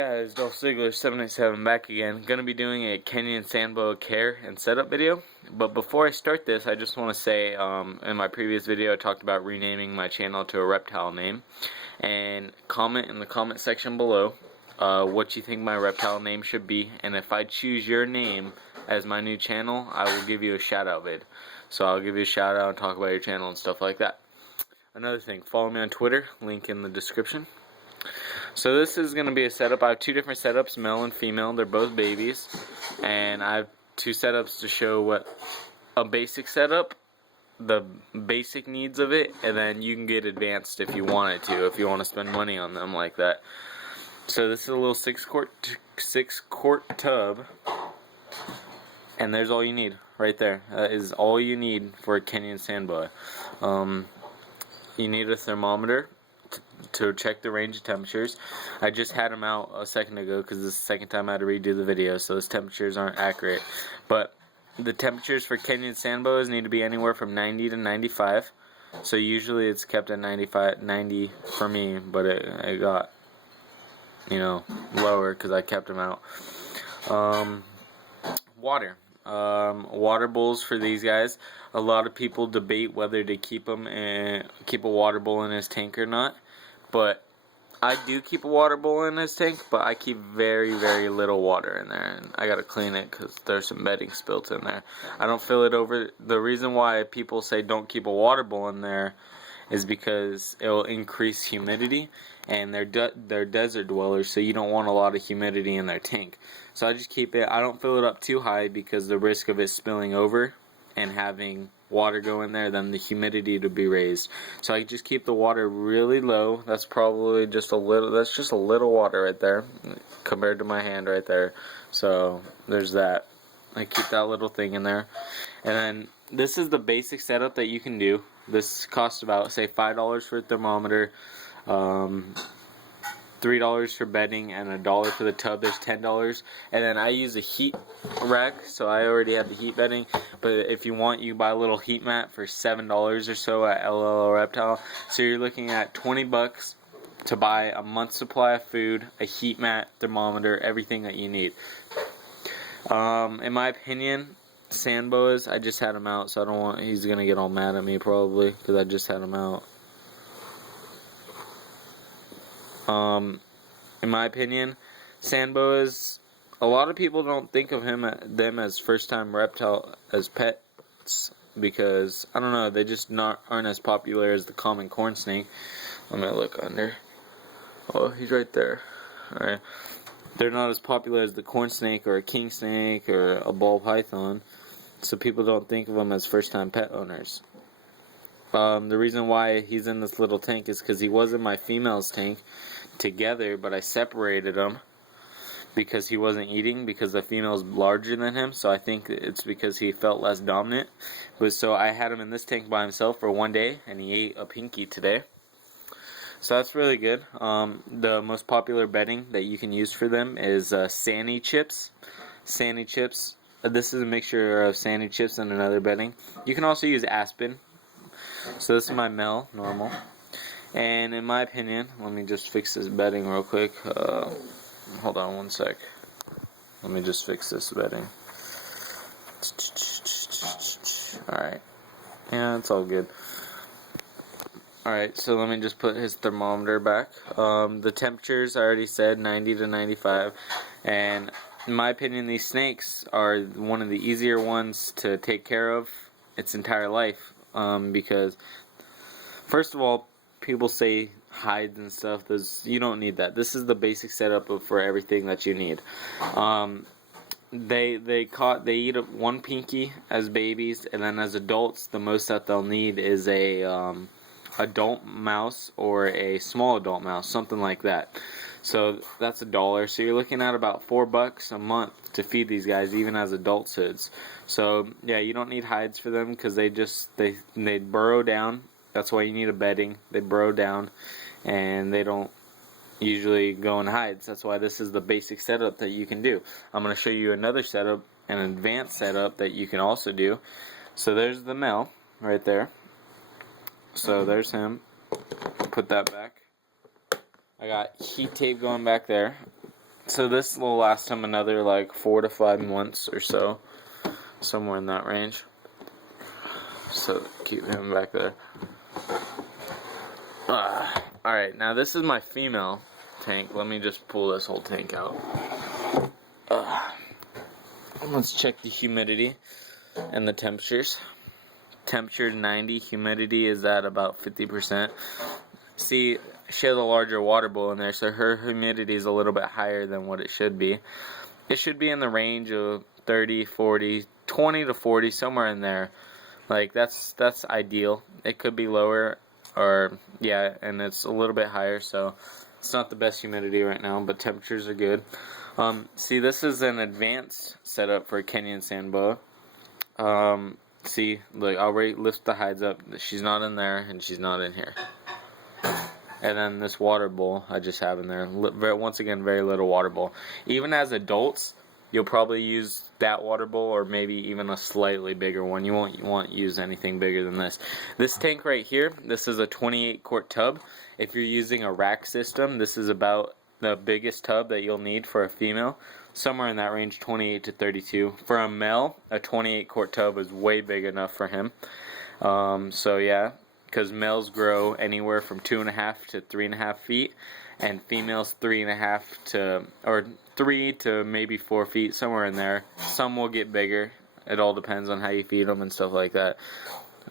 Guys, Dolph Ziggler 787 back again. Gonna be doing a Kenyan sandboa care and setup video. But before I start this, I just want to say, in my previous video, I talked about renaming my channel to a reptile name. And comment in the comment section below what you think my reptile name should be. And if I choose your name as my new channel, I will give you a shout out vid. So I'll give you a shout out and talk about your channel and stuff like that. Another thing, follow me on Twitter, link in the description. So this is going to be a setup. I have two different setups, male and female. They're both babies. And I have two setups to show what a basic setup, the basic needs of it, and then you can get advanced if you wanted to, if you want to spend money on them like that. So this is a little six quart tub. And there's all you need right there. That is all you need for a Kenyan sandboa. You need a thermometer to check the range of temperatures. I just had them out a second ago because this is the second time I had to redo the video, so those temperatures aren't accurate. But the temperatures for Kenyan sandboas need to be anywhere from 90 to 95. So usually it's kept at 90 for me, but it got, lower because I kept them out. Water. Water bowls for these guys. A lot of people debate whether to keep a water bowl in his tank or not. But I do keep a water bowl in his tank, but I keep very, very little water in there. And I gotta clean it because there's some bedding spilt in there. I don't fill it over. The reason why people say don't keep a water bowl in there is because it will increase humidity. And they're desert dwellers, so you don't want a lot of humidity in their tank. So I just keep it, I don't fill it up too high because the risk of it spilling over and having water go in there, then the humidity to be raised. So I just keep the water really low. That's probably just a little, that's just a little water right there compared to my hand right there. So there's that. I keep that little thing in there. And then this is the basic setup that you can do. This costs about, say, $5 for a thermometer. $3 for bedding and $1 for the tub. There's $10, and then I use a heat rack, so I already have the heat bedding. But if you want, you buy a little heat mat for $7 or so at LL Reptile. So you're looking at $20 to buy a month's supply of food, a heat mat, thermometer, everything that you need. In my opinion, sandboas, I just had him out, so I don't want. He's gonna get all mad at me probably because I just had him out. In my opinion, sandboas, a lot of people don't think of them as first-time reptile as pets because, I don't know, they just aren't as popular as the common corn snake. Let me look under. Oh, he's right there. Alright. They're not as popular as the corn snake or a king snake or a ball python, so people don't think of them as first-time pet owners. The reason why he's in this little tank is because he was in my female's tank together, but I separated him because he wasn't eating, because the female's larger than him, so I think it's because he felt less dominant. But so I had him in this tank by himself for one day, and he ate a pinky today. So that's really good. The most popular bedding that you can use for them is Sandy chips. Sandy chips. This is a mixture of Sandy chips and another bedding. You can also use Aspen. So this is my male, normal. And in my opinion, let me just fix this bedding real quick. Hold on one sec. Let me just fix this bedding. Alright. Yeah, it's all good. Alright, so let me just put his thermometer back. The temperatures, I already said, 90 to 95. And in my opinion, these snakes are one of the easier ones to take care of its entire life. Because, first of all, people say hides and stuff. You don't need that. This is the basic setup for everything that you need. They eat one pinky as babies, and then as adults, the most that they'll need is a adult mouse or a small adult mouse, something like that. So that's $1. So you're looking at about $4 a month to feed these guys, even as adulthoods. So yeah, you don't need hides for them because they burrow down. That's why you need a bedding. They burrow down, and they don't usually go in hides. That's why this is the basic setup that you can do. I'm going to show you another setup, an advanced setup that you can also do. So there's the male right there. So there's him. Put that back. I got heat tape going back there. So this will last him another like 4 to 5 months or so, somewhere in that range. So keep him back there. Alright, now this is my female tank. Let me just pull this whole tank out. Let's check the humidity and the temperatures. Temperature 90, humidity is at about 50%. See, she has a larger water bowl in there, so her humidity is a little bit higher than what it should be. It should be in the range of 30, 40, 20 to 40, somewhere in there. Like, that's ideal. It could be lower, or, yeah, and it's a little bit higher, so it's not the best humidity right now, but temperatures are good. See, this is an advanced setup for a Kenyan sand boa. See, look, I'll lift the hides up. She's not in there, and she's not in here. And then this water bowl I just have in there. Once again, very little water bowl. Even as adults, you'll probably use that water bowl, or maybe even a slightly bigger one. You won't use anything bigger than this. This tank right here, this is a 28 quart tub. If you're using a rack system, this is about the biggest tub that you'll need for a female. Somewhere in that range, 28 to 32. For a male, a 28 quart tub is way big enough for him. So yeah, because males grow anywhere from 2.5 to 3.5 feet, and females 3.5 to, or 3 to maybe 4 feet, somewhere in there. Some will get bigger. It all depends on how you feed them and stuff like that.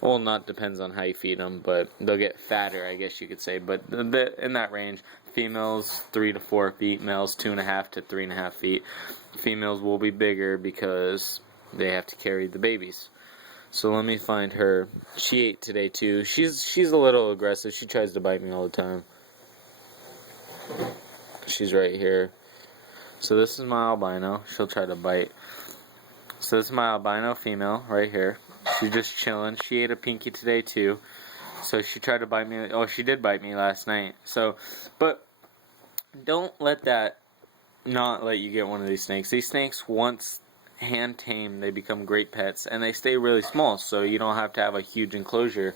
Well, not depends on how you feed them, but they'll get fatter, I guess you could say. But in that range, females 3 to 4 feet, males 2.5 to 3.5 feet. Females will be bigger because they have to carry the babies. So let me find her. She ate today too. She's a little aggressive. She tries to bite me all the time. She's right here. So this is my albino. She'll try to bite. So this is my albino female right here. She's just chilling. She ate a pinky today too. So she tried to bite me. Oh, she did bite me last night. So, but don't let that not let you get one of these snakes. These snakes, once hand tamed, they become great pets, and they stay really small, so you don't have to have a huge enclosure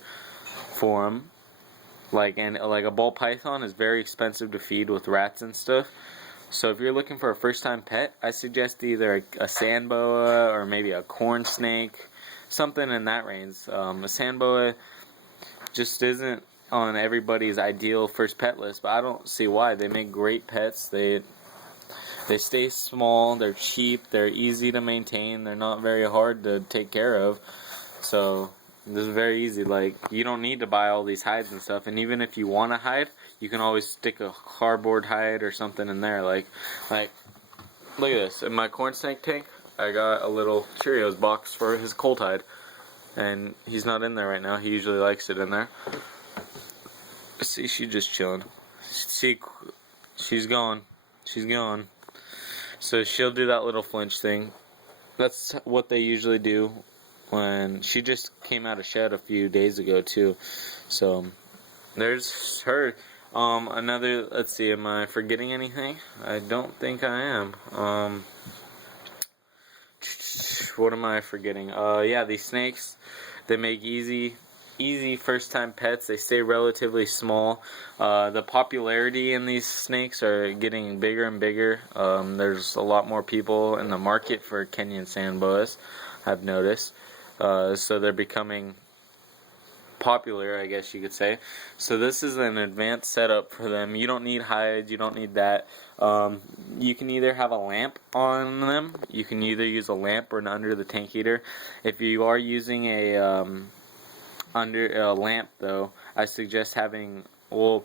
for them. Like a ball python is very expensive to feed with rats and stuff. So if you're looking for a first-time pet, I suggest either a sand boa or maybe a corn snake, something in that range. A sand boa just isn't on everybody's ideal first pet list, but I don't see why. They make great pets. They stay small, they're cheap, they're easy to maintain, they're not very hard to take care of. So this is very easy. Like, you don't need to buy all these hides and stuff, and even if you want a hide, you can always stick a cardboard hide or something in there. Like look at this. In my corn snake tank, I got a little Cheerios box for his cold hide, and he's not in there right now. He usually likes it in there. See, she's just chilling. See, she's gone. She's gone. So she'll do that little flinch thing. That's what they usually do. When she just came out of shed a few days ago too. So there's her. Another, let's see, am I forgetting anything? I don't think I am. What am I forgetting? Yeah, these snakes, they make easy first time pets. They stay relatively small. The popularity in these snakes are getting bigger and bigger. There's a lot more people in the market for Kenyan sand boas, I've noticed. So they're becoming popular, I guess you could say. So this is an advanced setup for them. You don't need hides, you don't need that. You can either have a lamp on them. You can either use a lamp or an under the tank heater. If you are using a under a lamp though, I suggest having, well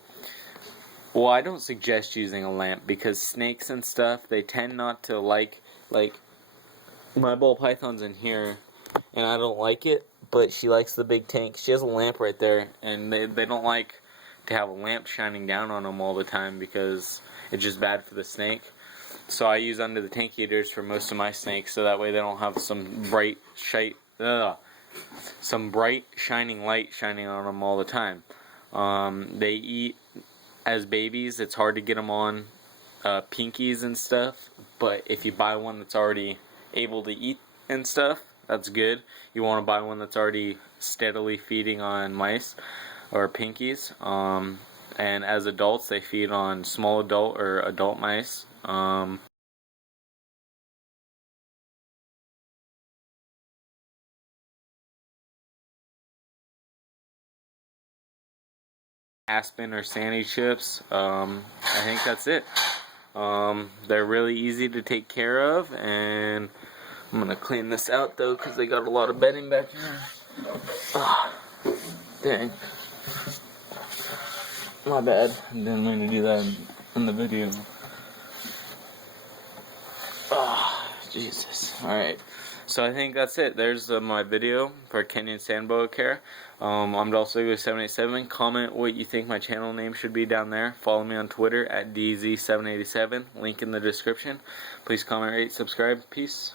I don't suggest using a lamp, because snakes and stuff, they tend not to like my ball python's in here and I don't like it, but she likes the big tank. She has a lamp right there, and they don't like to have a lamp shining down on them all the time because it's just bad for the snake. So I use under the tank heaters for most of my snakes, so that way they don't have some bright shining light shining on them all the time. They eat, as babies, it's hard to get them on pinkies and stuff, but if you buy one that's already able to eat and stuff, that's good. You want to buy one that's already steadily feeding on mice or pinkies. And as adults, they feed on small adult or adult mice. Aspen or Sandy chips. I think that's it. They're really easy to take care of, and I'm gonna clean this out though because they got a lot of bedding back here. Dang. My bad. I didn't mean to do that in the video. Jesus. Alright. So I think that's it. There's my video for Kenyan sand boa care. I'm Dolce787. Comment what you think my channel name should be down there. Follow me on Twitter at DZ787. Link in the description. Please comment, rate, subscribe. Peace.